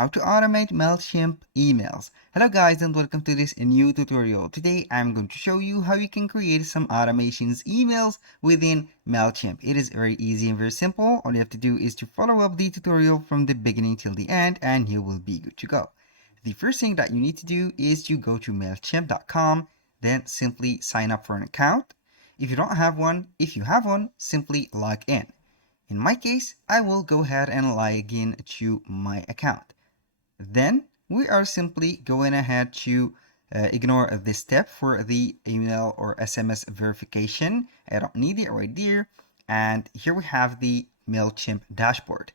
how to automate Mailchimp emails. Hello guys and welcome to this new tutorial. Today I'm going to show you how you can create some automations emails within Mailchimp. It is very easy and very simple. All you have to do is to follow up the tutorial from the beginning till the end and you will be good to go. The first thing that you need to do is to go to Mailchimp.com, then simply sign up for an account. If you don't have one, if you have one, simply log in. In my case, I will go ahead and log in to my account. Then we are simply going ahead to ignore this step for the email or SMS verification. I don't need it right there. And here we have the Mailchimp dashboard.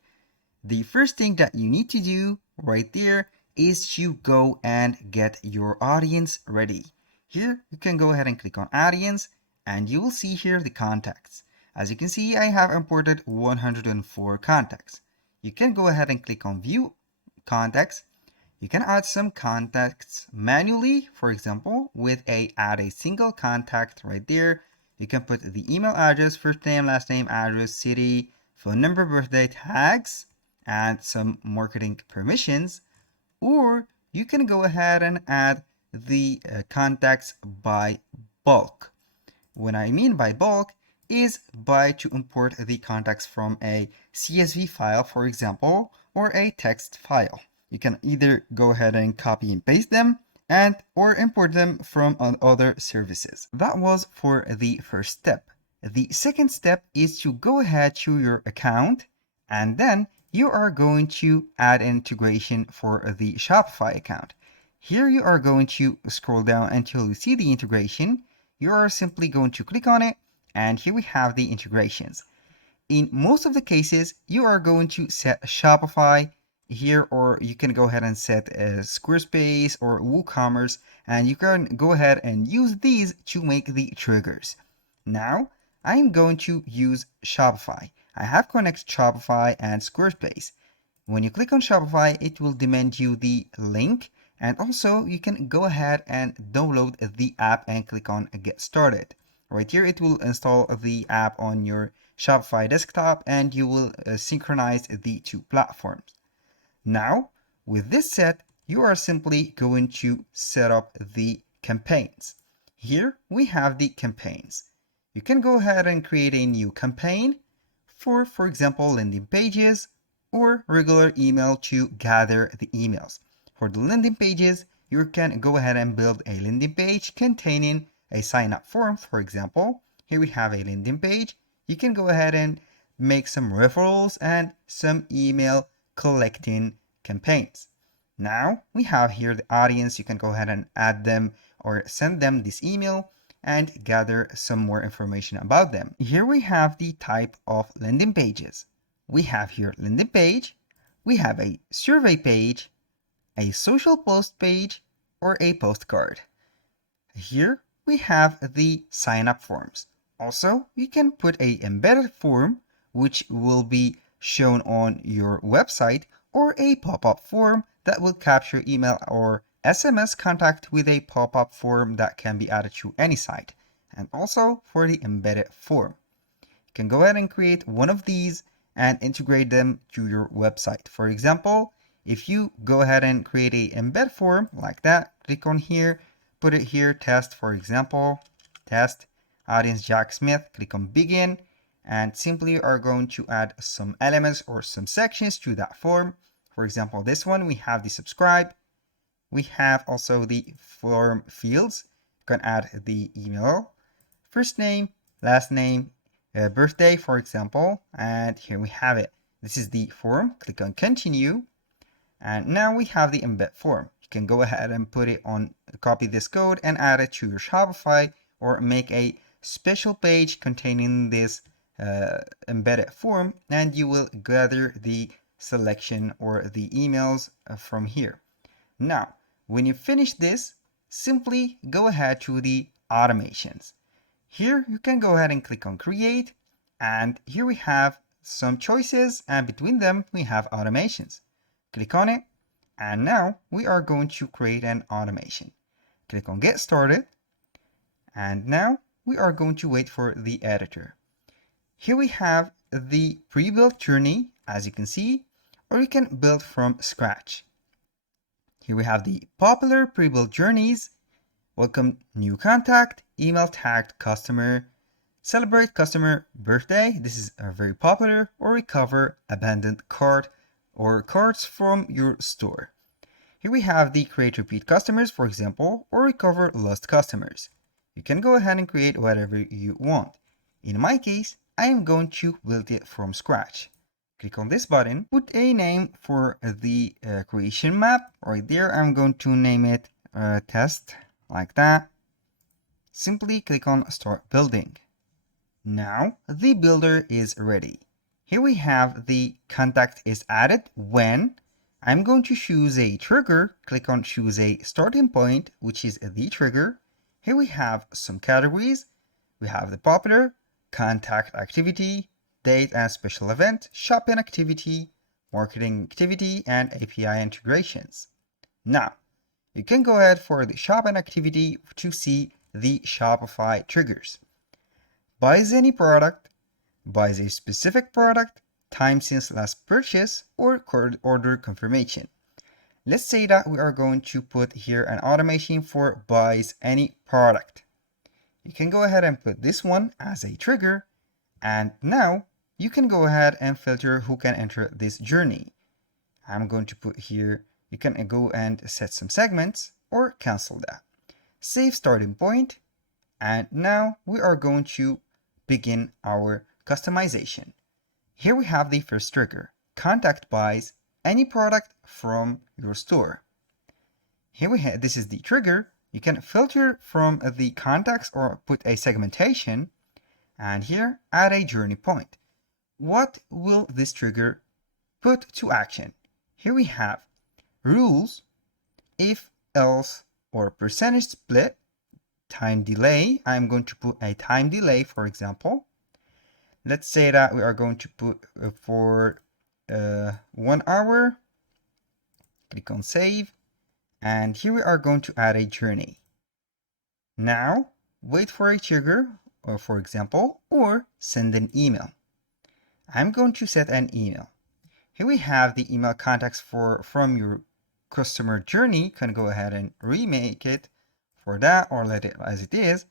The first thing that you need to do right there is to go and get your audience ready. Here you can go ahead and click on audience and you will see here the contacts. As you can see, I have imported 104 contacts. You can go ahead and click on view contacts. You can add some contacts manually, for example, with add a single contact right there. You can put the email address, first name, last name, address, city, phone number, birthday, tags, and some marketing permissions. Or you can go ahead and add the contacts by bulk. What I mean by bulk is to import the contacts from a CSV file, for example, or a text file. You can either go ahead and copy and paste them or import them from other services. That was for the first step. The second step is to go ahead to your account and then you are going to add integration for the Shopify account. Here you are going to scroll down until you see the integration. You are simply going to click on it and here we have the integrations. In most of the cases, you are going to set Shopify here, or you can go ahead and set Squarespace or WooCommerce, and you can go ahead and use these to make the triggers. Now, I'm going to use Shopify. I have connected Shopify and Squarespace. When you click on Shopify, it will demand you the link, and also you can go ahead and download the app and click on Get Started. Right here, it will install the app on your Shopify desktop and you will synchronize the two platforms. Now, with this set, you are simply going to set up the campaigns. Here we have the campaigns. You can go ahead and create a new campaign for example, landing pages or regular email to gather the emails. For the landing pages, you can go ahead and build a landing page containing a sign-up form, for example. Here we have a landing page. You can go ahead and make some referrals and some email collecting campaigns. Now we have here the audience. You can go ahead and add them or send them this email and gather some more information about them. Here we have the type of landing pages. We have here landing page, we have a survey page, a social post page, or a postcard. Here we have the sign-up forms. Also, you can put a embedded form which will be shown on your website or a pop-up form that will capture email or SMS contact with a pop-up form that can be added to any site. And also for the embedded form. You can go ahead and create one of these and integrate them to your website. For example, if you go ahead and create a embed form like that, click on here, put it here, test, for example, test, audience Jack Smith, click on begin, and simply are going to add some elements or some sections to that form. For example, this one, we have the subscribe. We have also the form fields. You can add the email, first name, last name, birthday, for example, and here we have it. This is the form. Click on continue. And now we have the embed form. You can go ahead and put it on, copy this code and add it to your Shopify or make a special page containing this embedded form and you will gather the selection or the emails from here. Now, when you finish this, simply go ahead to the automations. Here you can go ahead and click on create and here we have some choices and between them we have automations. Click on it and now we are going to create an automation. Click on get started and now we are going to wait for the editor. Here we have the pre-built journey, as you can see, or you can build from scratch. Here we have the popular pre-built journeys, welcome new contact, email tagged customer, celebrate customer birthday, this is very popular, or recover abandoned cart or carts from your store. Here we have the create repeat customers, for example, or recover lost customers. You can go ahead and create whatever you want. In my case, I am going to build it from scratch. Click on this button, put a name for the creation map. Right there, I'm going to name it test, like that. Simply click on start building. Now the builder is ready. Here we have the contact is added when I'm going to choose a trigger, click on choose a starting point, which is the trigger. Here we have some categories. We have the popular, contact activity, date and special event, shopping activity, marketing activity, and API integrations. Now, you can go ahead for the shopping activity to see the Shopify triggers. Buys any product, buys a specific product, time since last purchase, or order confirmation. Let's say that we are going to put here an automation for buys any product. You can go ahead and put this one as a trigger, and now you can go ahead and filter who can enter this journey. I'm going to put here, you can go and set some segments or cancel that. Save starting point, and now we are going to begin our customization. Here we have the first trigger, contact buys any product from your store. Here we have, this is the trigger. You can filter from the contacts or put a segmentation, and here add a journey point. What will this trigger put to action? Here we have rules, if, else, or percentage split, time delay. I'm going to put a time delay, for example. Let's say that we are going to put for 1 hour. Click on save. And here we are going to add a journey. Now, wait for a trigger, or for example, or send an email. I'm going to set an email. Here we have the email contacts from your customer journey. You can go ahead and remake it for that, or let it as it is.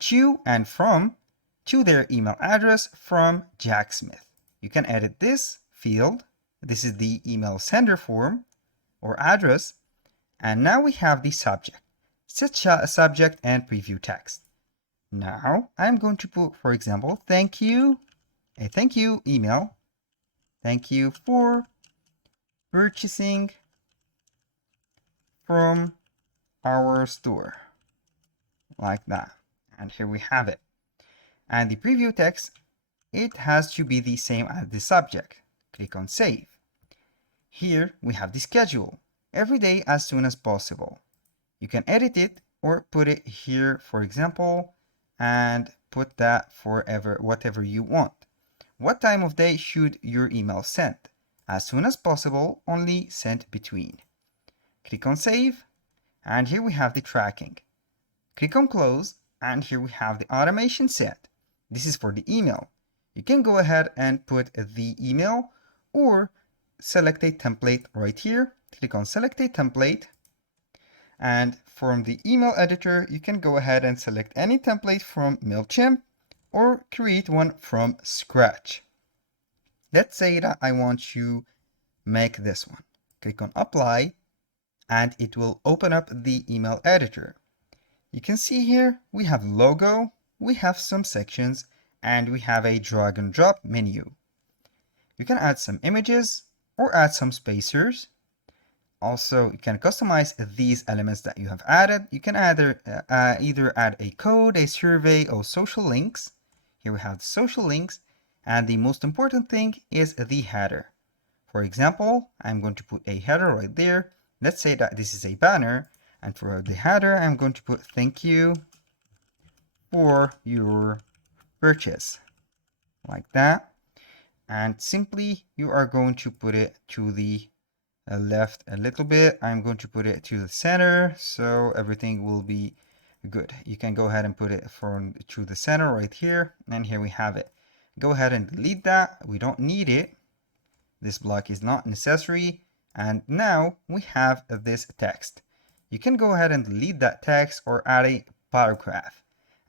To and from, to their email address from Jack Smith. You can edit this field. This is the email sender form or address. And now we have the subject. Set subject and preview text. Now I'm going to put, for example, thank you, a thank you email. Thank you for purchasing from our store. Like that. And here we have it. And the preview text, it has to be the same as the subject. Click on save. Here we have the schedule. Every day as soon as possible. You can edit it or put it here, for example, and put that forever, whatever you want. What time of day should your email send? As soon as possible, only sent between. Click on save, and here we have the tracking. Click on close, and here we have the automation set. This is for the email. You can go ahead and put the email or select a template right here. Click on select a template. And from the email editor, you can go ahead and select any template from Mailchimp or create one from scratch. Let's say that I want to make this one. Click on apply, and it will open up the email editor. You can see here we have logo, we have some sections, and we have a drag and drop menu. You can add some images or add some spacers. Also, you can customize these elements that you have added. You can either add a code, a survey, or social links. Here we have the social links, and the most important thing is the header. For example, I'm going to put a header right there. Let's say that this is a banner, and for the header, I'm going to put thank you for your purchase, like that. And simply, you are going to put it to the left a little bit. I'm going to put it to the center, so everything will be good. You can go ahead and put it to the center right here, and here we have it. Go ahead and delete that. We don't need it. This block is not necessary. And now we have this text. You can go ahead and delete that text or add a paragraph.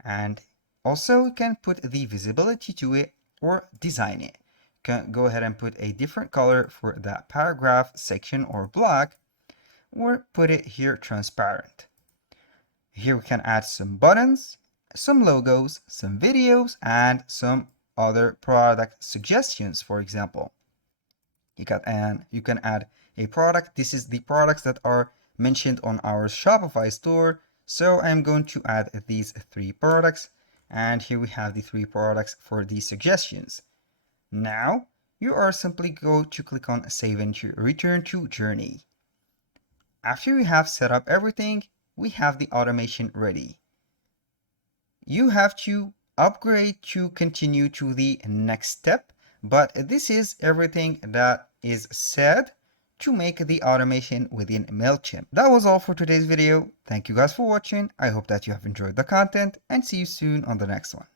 And also you can put the visibility to it or design it. You can go ahead and put a different color for that paragraph section or block, or put it here transparent. Here we can add some buttons, some logos, some videos, and some other product suggestions, for example. You can add a product. This is the products that are mentioned on our Shopify store. So I'm going to add these 3 products. And here we have the 3 products for these suggestions. Now you are simply going to click on Save and Return to Journey. After we have set up everything, we have the automation ready. You have to upgrade to continue to the next step, but this is everything that is said to make the automation within Mailchimp. That was all for today's video. Thank you guys for watching. I hope that you have enjoyed the content and see you soon on the next one.